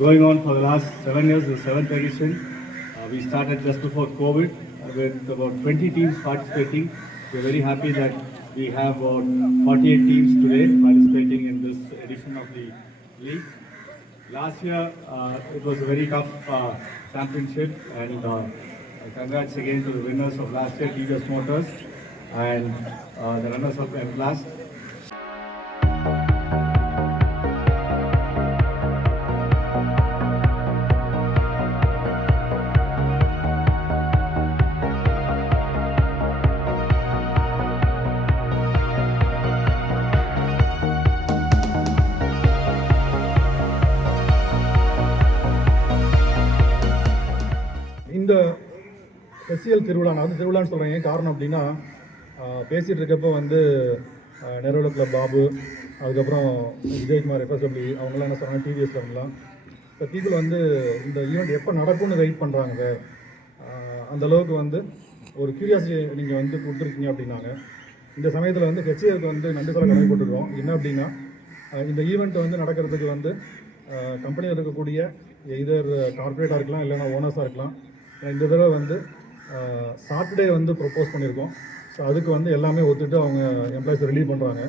going on for the last 7 years, the 7th edition. We started just before COVID with about 20 teams participating. We're very happy that we have about 48 teams today participating in this edition of the league. Last year, it was a very tough championship, and congrats again to the winners of last year, TVS Motors, and the runners of M-Class. இந்த SCL திருவிழா நான் வந்து திருவிழான்னு சொல்கிறேன். ஏன் காரணம் அப்படின்னா, பேசிகிட்டு இருக்கப்போ வந்து நெரோலோ கிளப் பாபு, அதுக்கப்புறம் விஜயகுமார் எஃப்எஸ்டபிள்யூ அவங்களாம் என்ன சொன்னாங்க, டிவிஎஸ்ல இருந்தலாம். இப்போ பீப்புள் வந்து இந்த ஈவெண்ட் எப்போ நடக்கும்னு வெயிட் பண்ணுறாங்க சார். அந்தளவுக்கு வந்து ஒரு கியூரியாசிட்டி நீங்கள் வந்து கொடுத்துருக்கீங்க அப்படின்னாங்க. இந்த சமயத்தில் வந்து ஹெச்ஏக்கு வந்து நன்றி சொல்ல கடமைப்பட்டுருக்கோம். என்ன அப்படின்னா, இந்த ஈவெண்ட் வந்து நடக்கிறதுக்கு வந்து கம்பெனியில் இருக்கக்கூடிய இதர் கார்பரேட்டாக இருக்கலாம், இல்லைனா ஓனர்ஸாக இருக்கலாம். இந்த தடவை வந்து சாட்டர்டே வந்து ப்ரொப்போஸ் பண்ணியிருக்கோம். ஸோ அதுக்கு வந்து எல்லாமே ஒத்துட்டு அவங்க எம்ப்ளாயிஸ் ரிலீவ் பண்ணுறாங்க.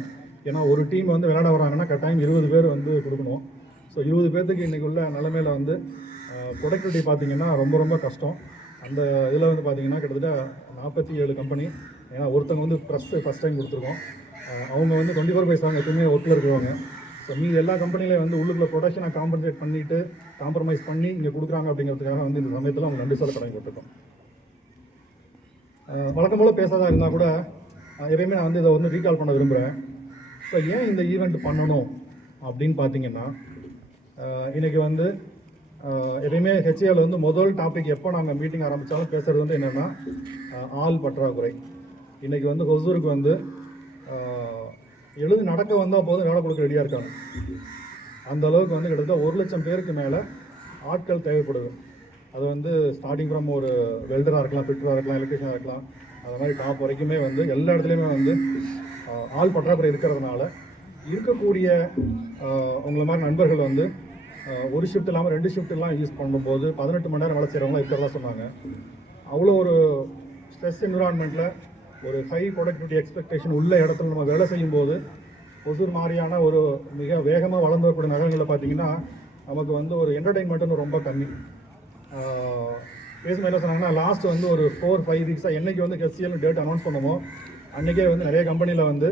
ஏன்னா ஒரு டீம் வந்து விளையாட வராங்கன்னா கட்டாயம் 20 பேர் வந்து கொடுக்கணும். ஸோ 20 பேர்த்துக்கு இன்றைக்கி உள்ள நிலைமையில் வந்து ப்ரொடக்டிவிட்டி பார்த்திங்கன்னா ரொம்ப ரொம்ப கஷ்டம். அந்த இதில் வந்து பார்த்திங்கன்னா கிட்டத்தட்ட 47 கம்பெனி. ஏன்னா ஒருத்தவங்க வந்து ஃபஸ்ட் டைம் கொடுத்துருக்கோம். அவங்க வந்து 24/7 எப்பவுமே ஒர்க்கில் இருக்கிறவங்க. ஸோ மீது எல்லா கம்பெனிலையும் வந்து உள்ளுக்குள்ள ப்ரொடக்ஷனை காம்பன்சேட் பண்ணிவிட்டு காம்ப்ரமைஸ் பண்ணி இங்கே கொடுக்குறாங்க அப்படிங்கிறதுக்காக வந்து இந்த சமயத்தில் அவங்க நன்றி சொல்ல கடமைப்பட்டிருக்கோம். வழக்கம் போல் பேசாதான் இருந்தால் கூட எப்பயுமே நான் வந்து இதை வந்து ரீகால் பண்ண விரும்புகிறேன். ஸோ ஏன் இந்த ஈவெண்ட் பண்ணணும் அப்படின்னு பார்த்தீங்கன்னா, இன்றைக்கி வந்து எப்பயுமே ஹெச்ஏல வந்து முதல் டாபிக் எப்போ நாங்கள் மீட்டிங் ஆரம்பித்தாலும் பேசுகிறது வந்து என்னென்னா ஆள் பற்றாக்குறை. இன்றைக்கி வந்து ஹொசூருக்கு வந்து எழுதி நடக்க வந்தால் போதும் வேலை கொடுக்க ரெடியாக இருக்காங்க. அந்த அளவுக்கு வந்து கிட்டத்தட்ட 1 லட்சம் பேருக்கு மேலே ஆட்கள் தேவைப்படுது. அது வந்து ஸ்டார்டிங் ஃப்ரம் ஒரு வெல்டராக இருக்கலாம், ஃபிட்டராக இருக்கலாம், எலக்ட்ரிஷியனாக இருக்கலாம், அது மாதிரி டாப் வரைக்குமே வந்து எல்லா இடத்துலையுமே வந்து ஆள் பற்றாக்குறை இருக்கிறதுனால இருக்கக்கூடிய உங்களை மாதிரி நண்பர்கள் வந்து ஒரு ஷிஃப்ட் இல்லாமல் 2 ஷிஃப்ட்லாம் யூஸ் பண்ணும்போது 18 மணி நேரம் வேலை செய்கிறவங்களாம் இருக்கிறதா சொன்னாங்க. அவ்வளோ ஒரு ஸ்ட்ரெஸ் என்விரான்மெண்ட்டில் ஒரு ஹை ப்ரொடக்டிவிட்டி எக்ஸ்பெக்டேஷன் உள்ள இடத்துல நம்ம வேலை செய்யும்போது ஒசூர் மாதிரியான ஒரு மிக வேகமாக வளர்ந்து வரக்கூடிய நகரங்களில் பார்த்திங்கன்னா நமக்கு வந்து ஒரு என்டர்டெயின்மெண்ட்டுன்னு ரொம்ப கம்மி. பேசும்போது என்ன சொன்னாங்கன்னா, லாஸ்ட் வந்து ஒரு 4-5 வீக்ஸாக என்றைக்கு வந்து ஹெச்சிஎல்னு டேட் அனௌன்ஸ் பண்ணுமோ அன்றைக்கே வந்து நிறைய கம்பெனியில் வந்து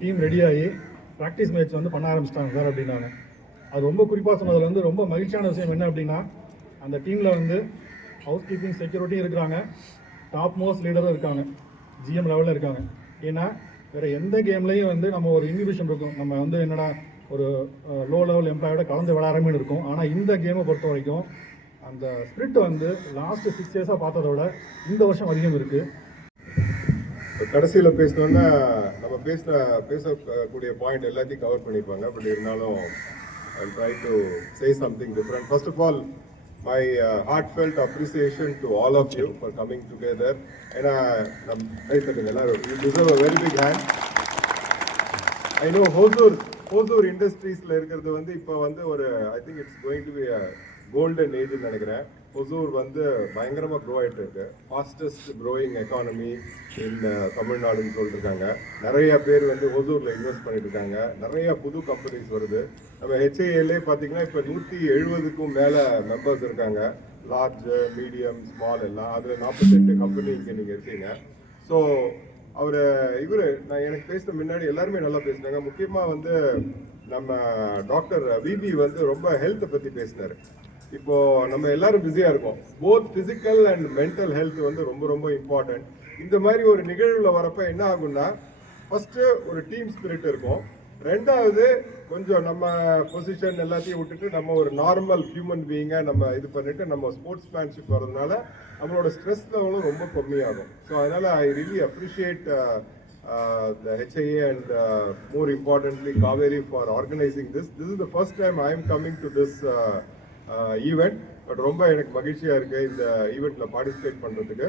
டீம் ரெடியாகி ப்ராக்டிஸ் மேட்ச் வந்து பண்ண ஆரம்பிச்சிட்டாங்க சார் அப்படின்னாங்க. அது ரொம்ப குறிப்பாக சொன்னதில் வந்து ரொம்ப மகிழ்ச்சியான விஷயம் என்ன அப்படின்னா, அந்த டீமில் வந்து ஹவுஸ் கீப்பிங் செக்யூரிட்டியும் இருக்கிறாங்க, டாப் மோஸ்ட் லீடரும் இருக்காங்க, ஜிஎம் லெவலில் இருக்காங்க. ஏன்னா வேறு எந்த கேம்லேயும் வந்து நம்ம ஒரு இன்ஹிபிஷன் இருக்கும், நம்ம வந்து என்னடா ஒரு லோ லெவல் எம்ப்ளாயோட கலந்து விளையாடுறமே இருக்கும். ஆனால் இந்த கேமை பொறுத்த வரைக்கும் அந்த ஸ்பிரிட் வந்து லாஸ்ட் 6 இயர்ஸாக பார்த்ததோட இந்த வருஷம் அதிகம் இருக்குது. கடைசியில் பேசணுன்னா நம்ம பேசக்கூடிய பாயிண்ட் எல்லாத்தையும் கவர் பண்ணியிருப்பாங்க. பட் இருந்தாலும் I'll try to say something different. First of all, my heartfelt appreciation to all of you for coming together. And you deserve a very big hand. I know Hosur Industries la irukkiradhu vandu ipo vandu or I think it's going to be a golden age nu nenikiren. Hosur vandu பயங்கரமா grow ஆயிட்டு இருக்கு. Fastest growing economy in Tamil Nadu னு சொல்லிருக்காங்க. நிறைய பேர் வந்து ஹொசூர்ல invest பண்ணிட்டு இருக்காங்க. நிறைய புது கம்பெனிஸ் வருது. நம்ம HIL பாத்தீங்கன்னா இப்போ 170க்கும் மேல மெம்பர்ஸ் இருக்காங்க. லார்ஜ், மீடியம், ஸ்மால் எல்லாம். அதுல 48 கம்பெனி இங்கே நீங்க இருக்கீங்க. ஸோ நான் எனக்கு பேசின முன்னாடி எல்லாருமே நல்லா பேசினாங்க. முக்கியமா வந்து நம்ம டாக்டர் விபி வந்து ரொம்ப ஹெல்த்தை பத்தி பேசினாரு. இப்போ நம்ம எல்லாரும் பிஸியா இருக்கோம். Both physical and mental health வந்து ரொம்ப ரொம்ப இம்பார்ட்டன்ட். இந்த மாதிரி ஒரு நிகழ்வுல வரப்ப என்ன ஆகும்னா, ஃபர்ஸ்ட் ஒரு டீம் ஸ்பிரிட் இருக்கும். ரெண்டாவது கொஞ்சம் நம்ம பொசிஷன் எல்லாத்தையும் விட்டுட்டு நம்ம ஒரு நார்மல் ஹியூமன் பீயிங்கா நம்ம இது பண்ணிட்டு நம்ம ஸ்போர்ட்ஸ் மேன்ஷிப் வரதுனால நம்மளோட ஸ்ட்ரெஸ் லெவலும் ரொம்ப கம்மியாகும். ஸோ அதனால I really appreciate the HIA and more importantly Kaveri for organizing this. This is the first time I am coming to this event. But ரொம்ப எனக்கு மகிழ்ச்சியாக இருக்குது இந்த ஈவெண்ட்டில் பார்ட்டிசிபேட் பண்ணுறதுக்கு.